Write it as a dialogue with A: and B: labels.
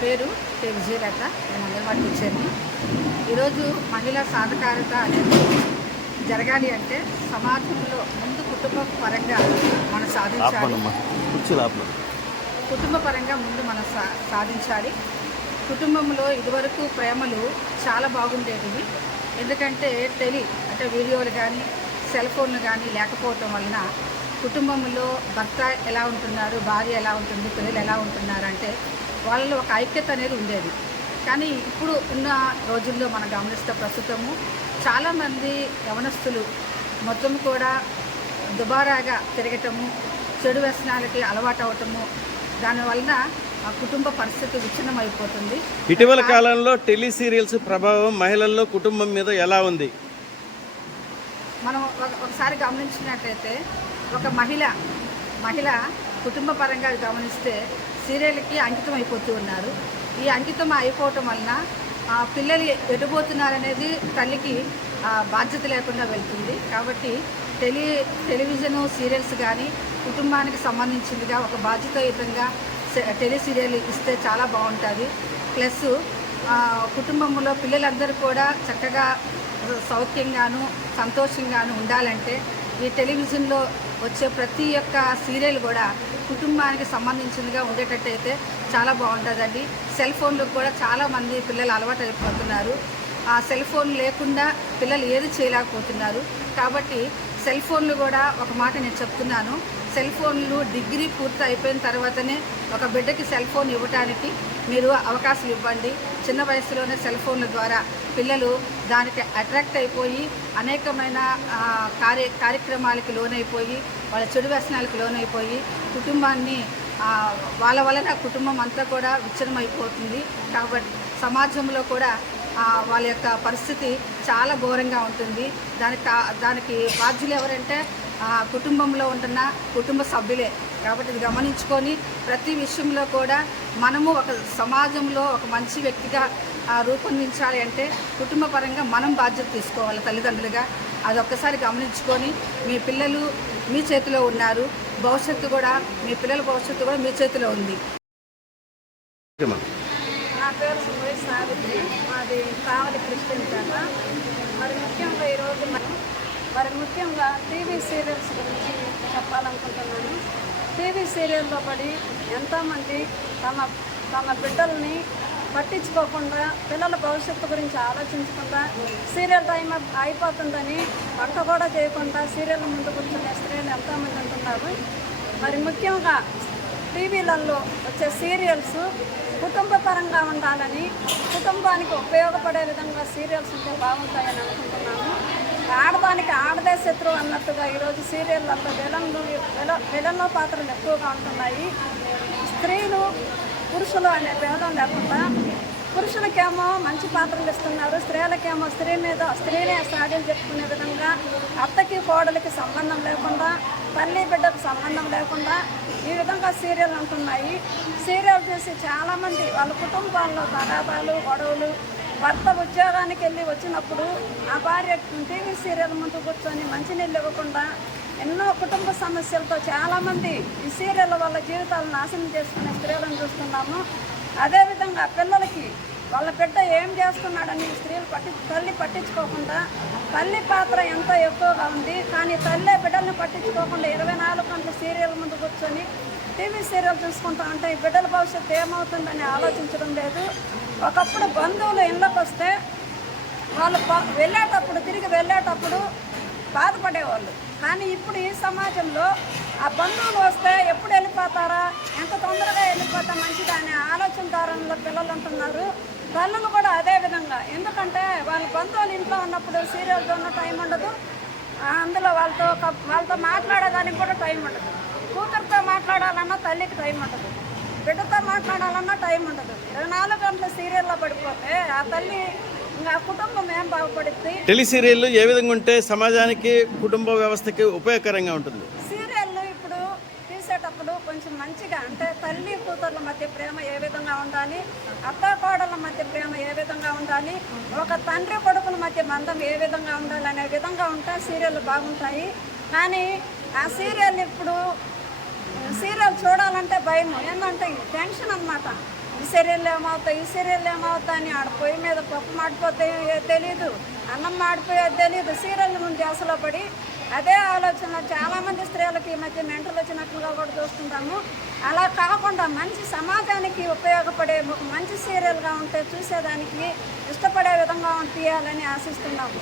A: పేరు కే విజయలత నేను అంగన్వాడీ టీచర్ని ఈరోజు మహిళా సాధికారత అనేది జరగాలి అంటే సమాజంలో ముందు కుటుంబ పరంగా మనం సాధించాలి. కుటుంబ పరంగా ముందు మనం సా సాధించాలి. కుటుంబంలో ఇదివరకు ప్రేమలు చాలా బాగుండేవి ఎందుకంటే టెలి అంటే వీడియోలు కానీ సెల్ ఫోన్లు కానీ లేకపోవటం వలన కుటుంబంలో భర్త ఎలా ఉంటున్నారు భార్య ఎలా ఉంటుంది పిల్లలు ఎలా ఉంటున్నారు అంటే వాళ్ళలో ఒక ఐక్యత అనేది ఉండేది. కానీ ఇప్పుడు ఉన్న రోజుల్లో మనం గమనిస్తే ప్రస్తుతము చాలామంది యవనస్తులు మొత్తం కూడా దుబారాగా తిరగటము చెడు వ్యసనాలకి అలవాటు అవటము దానివలన ఆ కుటుంబ పరిస్థితి విచ్ఛిన్నం అయిపోతుంది
B: ఇటీవల కాలంలో టెలి సీరియల్స్ ప్రభావం మహిళల్లో కుటుంబం మీద ఎలా ఉంది?
A: మనం ఒక- ఒకసారి గమనించినట్లయితే ఒక మహిళ మహిళ కుటుంబ పరంగా గమనిస్తే సీరియల్కి అంకితం అయిపోతూ ఉన్నారు. ఈ అంకితం అయిపోవటం వలన పిల్లలు ఎటుపోతున్నారనేది తల్లికి బాధ్యత లేకుండా వెళ్తుంది. కాబట్టి టెలి టెలివిజన్ సీరియల్స్ కానీ కుటుంబానికి సంబంధించిందిగా ఒక బాధ్యతాయుతంగా టెలి సీరియల్ ఇస్తే చాలా బాగుంటుంది. ప్లస్ కుటుంబంలో పిల్లలందరూ కూడా చక్కగా సౌఖ్యంగాను సంతోషంగాను ఉండాలంటే ఈ టెలివిజన్లో వచ్చే ప్రతి ఒక్క సీరియల్ కూడా కుటుంబానికి సంబంధించిందిగా ఉండేటట్టయితే చాలా బాగుంటుందండి. సెల్ ఫోన్లు కూడా చాలామంది పిల్లలు అలవాటు అయిపోతున్నారు. ఆ సెల్ ఫోన్ లేకుండా పిల్లలు ఏది చేయలేకపోతున్నారు. కాబట్టి సెల్ ఫోన్లు కూడా ఒక మాట నేను చెప్తున్నాను. సెల్ ఫోన్లు డిగ్రీ పూర్తి అయిపోయిన తర్వాతనే ఒక బిడ్డకి సెల్ ఫోన్ ఇవ్వడానికి మీరు అవకాశం ఇవ్వండి. చిన్న వయసులోనే సెల్ ఫోన్ల ద్వారా పిల్లలు దానికి అట్రాక్ట్ అయిపోయి అనేకమైన కార్య కార్యక్రమాలకి లోనైపోయి వాళ్ళ చెడు వ్యసనాలకు లోనైపోయి కుటుంబాన్ని వాళ్ళ వలన కుటుంబం అంతా కూడా విచ్ఛిన్నం కాబట్టి సమాజంలో కూడా వాళ్ళ యొక్క పరిస్థితి చాలా ఘోరంగా ఉంటుంది. దానికి దానికి బాధ్యులు ఎవరంటే కుటుంబంలో ఉంటున్న కుటుంబ సభ్యులే. కాబట్టి ఇది గమనించుకొని ప్రతి విషయంలో కూడా మనము ఒక సమాజంలో ఒక మంచి వ్యక్తిగా రూపొందించాలి అంటే కుటుంబ పరంగా మనం బాధ్యత తీసుకోవాలి తల్లిదండ్రులుగా. అది ఒక్కసారి గమనించుకొని మీ పిల్లలు మీ చేతిలో ఉన్నారు. భవిష్యత్తు కూడా మీ పిల్లల భవిష్యత్తు కూడా మీ చేతిలో ఉంది.
C: నా పేరు సుమరి సావిత్రి. మాది కావలి క్రిస్టియన్ పేట మరి ముఖ్యంగా ఈరోజు మనం మరి ముఖ్యంగా టీవీ సీరియల్స్ గురించి చెప్పాలనుకుంటున్నాను. టీవీ సీరియల్లో పడి ఎంతోమంది తమ తమ బిడ్డల్ని పట్టించుకోకుండా పిల్లల భవిష్యత్తు గురించి ఆలోచించకుండా సీరియల్ టైం అయిపోతుందని వంట కూడా చేయకుండా సీరియల్ ముందు కూర్చునే స్త్రీలు ఎంతోమంది ఉంటున్నారు. మరి ముఖ్యంగా టీవీలలో వచ్చే సీరియల్స్ కుటుంబ పరంగా ఉండాలని కుటుంబానికి ఉపయోగపడే విధంగా సీరియల్స్ ఉంటే బాగుంటాయని అనుకుంటున్నాను ఆడదానికి ఆడదే శత్రువు అన్నట్టుగా ఈరోజు సీరియళ్ళల్లో విలన్లు విలన్ల పాత్రలు ఎక్కువగా ఉంటున్నాయి. స్త్రీలు పురుషులు అనే భేదం లేకుండా పురుషులకేమో మంచి పాత్రలు ఇస్తున్నారు. స్త్రీలకేమో స్త్రీ మీద స్త్రీనే సాధ్యం చెప్పుకునే విధంగా అత్తకి కోడలికి సంబంధం లేకుండా తల్లి బిడ్డకు సంబంధం లేకుండా ఈ విధంగా సీరియల్ ఉంటున్నాయి సీరియల్ చూసి చాలామంది వాళ్ళ కుటుంబాల్లో తగాదాలు గొడవలు భర్త ఉద్యోగానికి వెళ్ళి వచ్చినప్పుడు ఆ భార్య టీవీ సీరియల్ ముందు కూర్చొని మంచినీళ్ళు ఇవ్వకుండా ఎన్నో కుటుంబ సమస్యలతో చాలామంది ఈ సీరియల్ వల్ల జీవితాలను నాశనం చేసుకునే స్త్రీలను చూస్తున్నాము. అదేవిధంగా పిల్లలకి వాళ్ళ బిడ్డ ఏం చేస్తున్నాడని స్త్రీలు పట్టి తల్లి పట్టించుకోకుండా తల్లి పాత్ర ఎంత ఎక్కువగా ఉంది. కానీ తల్లి బిడ్డల్ని పట్టించుకోకుండా ఇరవై నాలుగు గంటల సీరియల్ ముందు కూర్చొని టీవీ సీరియల్ చూసుకుంటా ఉంటే ఈ బిడ్డల భవిష్యత్తు ఏమవుతుందని ఆలోచించడం లేదు. ఒకప్పుడు బంధువులు ఇళ్ళకి వస్తే వాళ్ళు వెళ్ళేటప్పుడు తిరిగి వెళ్ళేటప్పుడు బాధపడేవాళ్ళు. కానీ ఇప్పుడు ఈ సమాజంలో ఆ బంధువులు వస్తే ఎప్పుడు వెళ్ళిపోతారా? ఎంత తొందరగా వెళ్ళిపోతా మంచిదా అనే ఆలోచన ధోరణిలో పిల్లలు ఉంటున్నారు. తల్లులు కూడా అదే విధంగా. ఎందుకంటే వాళ్ళ బంధువులు ఇంట్లో ఉన్నప్పుడు సీరియల్తో ఉన్న టైం ఉండదు. అందులో వాళ్ళతో వాళ్ళతో మాట్లాడేదానికి కూడా టైం ఉండదు. కూతురుతో మాట్లాడాలన్నా తల్లికి టైం ఉండదు. బిడ్డతో మాట్లాడాలన్నా టైం ఉండదు. ఇరవై నాలుగు గంటల సీరియల్లో పడిపోతే ఆ తల్లి ఇంకా కుటుంబం ఏం బాగుపడుద్ది?
B: టెలి సీరియల్ ఏ విధంగా ఉంటే సమాజానికి కుటుంబ వ్యవస్థకి ఉపయోగకరంగా ఉంటుంది?
C: తీసేటప్పుడు కొంచెం మంచిగా అంటే తల్లి కూతుర్ల మధ్య ప్రేమ ఏ విధంగా ఉండాలి అత్త కోడల మధ్య ప్రేమ ఏ విధంగా ఉండాలి ఒక తండ్రి కొడుకుల మధ్య బంధం ఏ విధంగా ఉండాలి అనే విధంగా ఉంటే సీరియల్ బాగుంటాయి. కానీ ఆ సీరియల్ ఇప్పుడు సీరియల్ చూడాలంటే భయం ఏంటంటే టెన్షన్ అనమాట ఈ సీరియల్ ఏమవుతాయి ఈ సీరియల్ ఏమవుతా అని ఆడ పొయ్యి మీద పప్పు మాడిపోతే తెలియదు అన్నం మాడిపోయేది తెలియదు సీరియల్ ముందు అసలు పడి అదే ఆలోచన. చాలామంది స్త్రీలకి ఈ మధ్య మెంటలు వచ్చినట్లుగా కూడా చూస్తుంటాము. అలా కాకుండా మంచి సమాజానికి ఉపయోగపడే ఒక మంచి సీరియల్గా ఉంటే చూసేదానికి ఇష్టపడే విధంగా తీయాలని ఆశిస్తున్నాము.